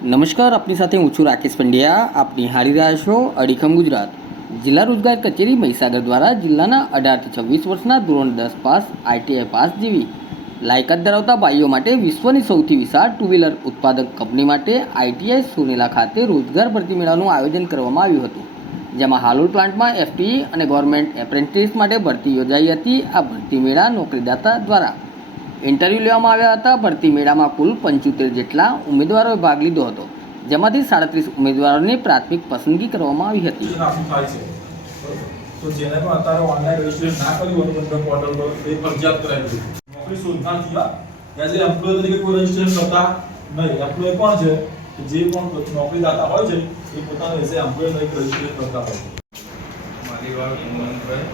નમસ્કાર, આપની સાથે હું છું રાકેશ પંડ્યા. આપ નિહાળી રહ્યા છો અડીખમ ગુજરાત. જિલ્લા રોજગાર કચેરી મહીસાગર દ્વારા જિલ્લાના અઢારથી છવ્વીસ વર્ષના ધોરણ દસ પાસ આઈટીઆઈ પાસ જેવી લાયકાત ધરાવતા ભાઈઓ માટે વિશ્વની સૌથી વિશાળ ટુ વ્હીલર ઉત્પાદક કંપની માટે આઈટીઆઈ સોનેલા ખાતે રોજગાર ભરતી મેળાનું આયોજન કરવામાં આવ્યું હતું. જેમાં હાલોલ પ્લાન્ટમાં એફટીઈ અને ગવર્મેન્ટ એપ્રેન્ટિસ માટે ભરતી યોજાઈ હતી. આ ભરતી મેળા નોકરીદાતા દ્વારા ઇન્ટરવ્યૂ લેવામાં આવ્યા હતા ભરતી મેળામાં કુલ પંચોતેર જેટલા ઉમેદવારોએ ભાગ લીધો હતો. જેમાંથી સાડત્રીસ ઉમેદવારોની પ્રાથમિક પસંદગી કરવામાં આવી હતી. રજીસ્ટ્રેશન આપણું થાય છે? તો જેને પણ અત્યારે ઓનલાઈન રજીસ્ટ્રેશન ના કર્યું હોય બંધન પોર્ટલ પર એ ફરજિયાત કરાવી દીધું. નોકરી શોધનાર થયા. એઝ એ એમ્પ્લોય તરીકે કોઈ રજીસ્ટ્રેશન કરતા નહીં. એમ્પ્લોય કોણ છે? જે પણ નોકરીદાતા હોય છે એ પોતાનું એઝ એ એમ્પ્લોય તરીકે રજીસ્ટ્રેશન કરતા હોય છે. માલીવાળ મોહનભાઈ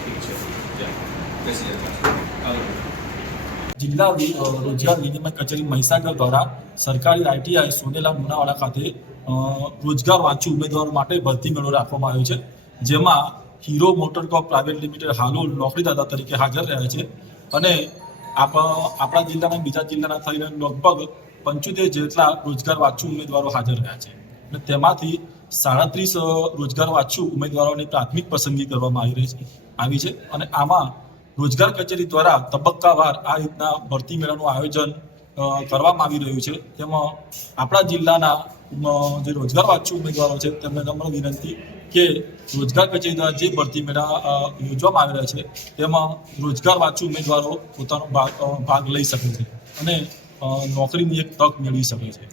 ઠીક છે જા, બેસી જા હાલો જિલ્લા રોજગાર વિનિમય કચેરી મહીસાગર દ્વારા સરકારી આઈટીઆઈ સોનેલા લુણાવાડા ખાતે રોજગાર વાંચુ ઉમેદવારો માટે ભરતી મેળો રાખવામાં આવ્યો છે, જેમાં Hero MotoCorp private limited હાલો નોકરીદાતા તરીકે હાજર રહ્યા છે અને આપ, આપણા જિલ્લાના બીજા જિલ્લાના થઈને લગભગ પંચોતેર જેટલા રોજગાર વાંચુ ઉમેદવારો હાજર રહ્યા છે. અને તેમાંથી સાડત્રીસ રોજગાર વાંચુ ઉમેદવારોની પ્રાથમિક પસંદગી કરવામાં આવી રહી છે, આવી છે. અને આમાં રોજગાર કચેરી દ્વારા તબક્કાવાર આ રીતના ભરતી મેળાનું આયોજન કરવામાં આવી રહ્યું છે. તેમાં આપણા જિલ્લાના જે રોજગાર વાંચુ ઉમેદવારો છે, તેમને નમ્ર વિનંતી કે રોજગાર કચેરી દ્વારા જે ભરતી મેળા યોજવામાં આવી રહ્યા છે, તેમાં રોજગાર વાંચુ ઉમેદવારો પોતાનો ભાગ લઈ શકે છે અને નોકરીની એક તક મેળવી શકે છે.